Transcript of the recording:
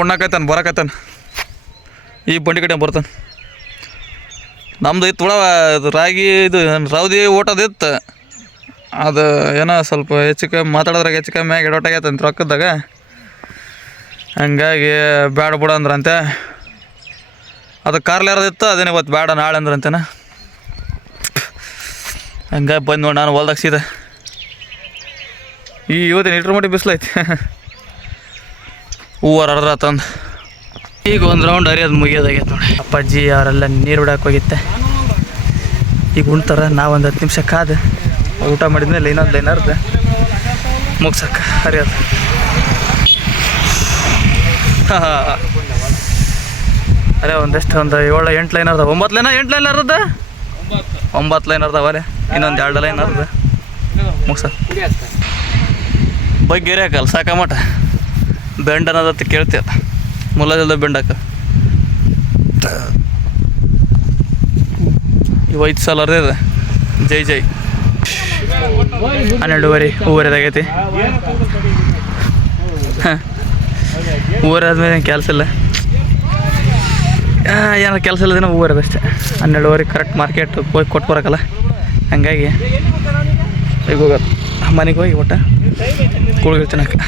ಉಣ್ಣಾಕೈತಾನ ಬರಕೈತಾನ ಈ ಬಂಡಿ ಕಡೆ ಬರ್ತಾನೆ. ನಮ್ದು ಇತ್ತು ಅದು ರಾಗಿ ಇದು ರೌದಿ ಓಟೋದಿತ್ತು. ಅದು ಏನೋ ಸ್ವಲ್ಪ ಹೆಚ್ಚು ಕಮ್ಮಿ ಮಾತಾಡೋದ್ರಾಗ ಹೆಚ್ಚು ಕಮ್ಮಿ ಆಗಿ ಎಡವಟ್ಟಾಗೈತಂತ ರೊಕ್ಕದಾಗ. ಹಂಗಾಗಿ ಬ್ಯಾಡ ಬಿಡ ಅಂದ್ರಂತೆ. ಅದು ಕಾರ್ಲಾರದಿತ್ತು, ಅದೇನೇ ಇವತ್ತು ಬೇಡ ನಾಳೆ ಅಂದ್ರಂತೇನ. ಹಂಗಾಗಿ ಬಂದು ನೋಡಿ ನಾನು ಹೊಲ್ದಾಗ ಸೀದಾ ಇವತ್ತೇನು ಇಟ್ರ ಮಟ್ಟಿ ಬಿಸಿಲೈತಿ. ಹೂವಾರ ಅರ್ಧ ತಂದು ಈಗ ಒಂದು ರೌಂಡ್ ಹರಿಯೋದು ಮುಗಿಯೋದಾಗೈತೆ ನೋಡಿ. ಅಪ್ಪಾಜಿ ಅವರೆಲ್ಲ ನೀರು ಬಿಡಕ್ಕೆ ಹೋಗಿತ್ತೆ. ಈಗ ಉಣ್ತಾರೆ. ನಾವೊಂದು 10 ನಿಮಿಷ ಕಾದು ಊಟ ಮಾಡಿದ್ಮೇಲೆ ಇನ್ನೊಂದು ಲೈನ್ ಅರ್ಧ ಮುಗ್ಸಕ್ಕೆ ಹರಿಯೋದು. ಅದೇ ಒಂದೆಷ್ಟು ಒಂದು 7-8 ಲೈನ್ ಅರ್ಧ, 9 ಲೈನ್ 8 ಲೈನ್ ಅರ್ಧ 9 ಲೈನ್ ಅರ್ಧ ಅವರೇ. ಇನ್ನೊಂದು 2 ಲೈನ್ ಅರ್ಧ ಮುಗ್ಸ ಬಗ್ಗೆ ಹಾಕಲ್ಲ ಸಾಕಮಟ. ಬೆಂಡ್ ಅನ್ನೋದತ್ತ ಕೇಳ್ತೀಯ ಮುಲ್ಲದಲ್ದ ಬೆಂಡಾಕ. ಇವು 5 ಸಾಲ ಅರ್ಧ ಜೈ ಜೈ 12:30 ಹೂವರೆದಾಗೈತಿ. ಹೂವರೆ ಆದ್ಮೇಲೆ ಏನು ಕೆಲಸ ಇಲ್ಲ, ಏನಾರು ಕೆಲಸ ಇಲ್ಲದೇನೋ ಹೂವರೆದಷ್ಟೇ. 12:30 ಕರೆಕ್ಟ್ ಮಾರ್ಕೆಟ್ ಹೋಗಿ ಕೊಟ್ಟು ಬರೋಕ್ಕಲ್ಲ. ಹಂಗಾಗಿ ಈಗ ಹೋಗೋದು ಮನೆಗೆ ಹೋಗಿ ಒಟ್ಟು ಕೂಳ್ಗಿಲ್ ತಿನ್ನಕ್ಕೆ.